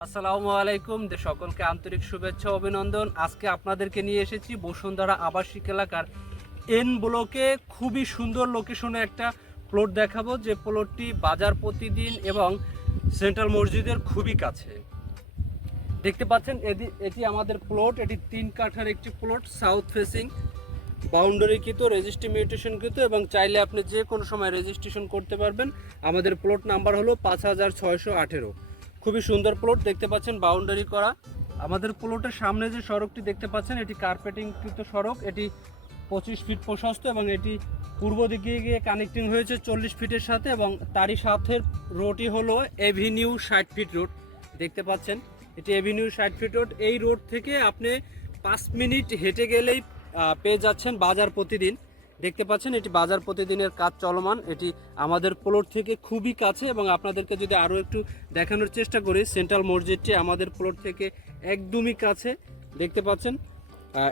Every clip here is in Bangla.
আসসালামু আলাইকুম সকলকে আন্তরিক শুভেচ্ছা, অভিনন্দন। আজকে আপনাদেরকে নিয়ে এসেছি বসুন্ধরা আবাসিক এলাকার এন ব্লকে খুবই সুন্দর লোকেশনে একটা প্লট দেখাবো। যে প্লটটি বাজার প্রতিদিন এবং সেন্ট্রাল মসজিদের খুবই কাছে। দেখতে পাচ্ছেন, এদি- এটি আমাদের প্লট এটি তিন কাঠার একটি প্লট সাউথ ফেসিং বাউন্ডারিকৃত রেজিস্ট্রিমিউটেশনকৃত এবং চাইলে আপনি যে কোনো সময় রেজিস্ট্রেশন করতে পারবেন। আমাদের প্লট নাম্বার হলো পাঁচ হাজার ছয়শো আঠেরো। খুবই সুন্দর প্লট দেখতে পাচ্ছেন বাউন্ডারি করা। আমাদের প্লটের সামনে যে সড়কটি দেখতে পাচ্ছেন, এটি কার্পেটিংকৃত সড়ক। এটি পঁচিশ ফিট প্রশস্ত এবং এটি পূর্ব দিকে গিয়ে কানেক্টিং হয়েছে চল্লিশ ফিটের সাথে এবং তারই সাথে রোডই হলো এভিনিউ ষাট ফিট রোড দেখতে পাচ্ছেন, এটি এভিনিউ ষাট ফিট রোড এই রোড থেকে আপনি পাঁচ মিনিট হেঁটে গেলেই পেয়ে যাচ্ছেন বাজার প্রতিদিন। দেখতে পাচ্ছেন, এটি বাজার প্রতিদিনের কাজ চলমান। এটি আমাদের প্লট থেকে খুবই কাছে এবং আপনাদেরকে যদি আরও একটু দেখানোর চেষ্টা করি, সেন্ট্রাল মসজিদটি আমাদের প্লট থেকে একদমই কাছে। দেখতে পাচ্ছেন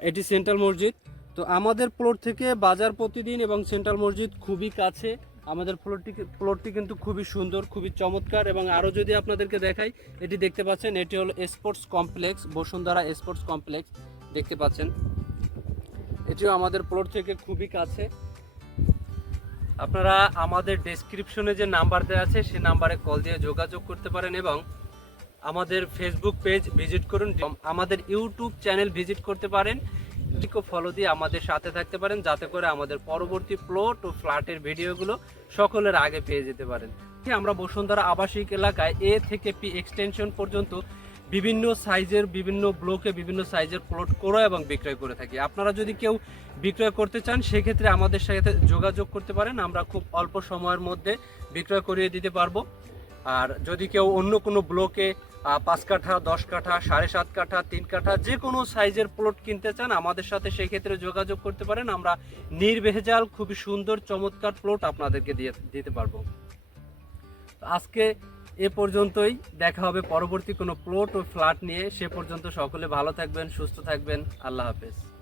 এটি সেন্ট্রাল মসজিদ। তো আমাদের প্লট থেকে বাজার প্রতিদিন এবং সেন্ট্রাল মসজিদ খুবই কাছে। আমাদের প্লটটি প্লটটি কিন্তু খুবই সুন্দর, খুবই চমৎকার এবং আরও যদি আপনাদেরকে দেখাই, এটি দেখতে পাচ্ছেন, এটি হলো sports complex, Bashundhara sports complex. দেখতে পাচ্ছেন এটিও আমাদের প্লট থেকে খুবই কাছে। আপনারা আমাদের ডেসক্রিপশনে যে নাম্বার দেওয়া আছে সেই নাম্বারে কল দিয়ে যোগাযোগ করতে পারেন এবং আমাদের ফেসবুক পেজ ভিজিট করুন। আমাদের ইউটিউব চ্যানেল ভিজিট করতে পারেন। এটিকে ফলো দিয়ে আমাদের সাথে থাকতে পারেন, যাতে করে আমাদের পরবর্তী প্লট ও ফ্ল্যাটের ভিডিওগুলো সকলের আগে পেয়ে যেতে পারেন। আমরা বসুন্ধরা আবাসিক এলাকায় এ থেকে পি এক্সটেনশন পর্যন্ত বিভিন্ন সাইজের বিভিন্ন ব্লকে বিভিন্ন সাইজের প্লট করে এবং বিক্রয় করে থাকি। আপনারা যদি কেউ বিক্রয় করতে চান, সেক্ষেত্রে আমাদের সাথে যোগাযোগ করতে পারেন। আমরা খুব অল্প সময়ের মধ্যে বিক্রয় করিয়ে দিতে পারব। আর যদি কেউ অন্য কোনো ব্লকে পাঁচ কাঠা, দশ কাঠা, সাড়ে সাত কাঠা, তিন কাঠা যে কোনো সাইজের প্লট কিনতে চান, আমাদের সাথে সেই ক্ষেত্রে যোগাযোগ করতে পারেন। আমরা নির্ভেজাল, খুবই সুন্দর, চমৎকার প্লট আপনাদেরকে দিয়ে, দিতে পারব। আজকে এ পর্যন্তই। দেখা হবে পরবর্তী কোনো প্লট ও ফ্ল্যাট নিয়ে। সে পর্যন্ত সকলে ভালো থাকবেন, সুস্থ থাকবেন। আল্লাহ হাফেজ।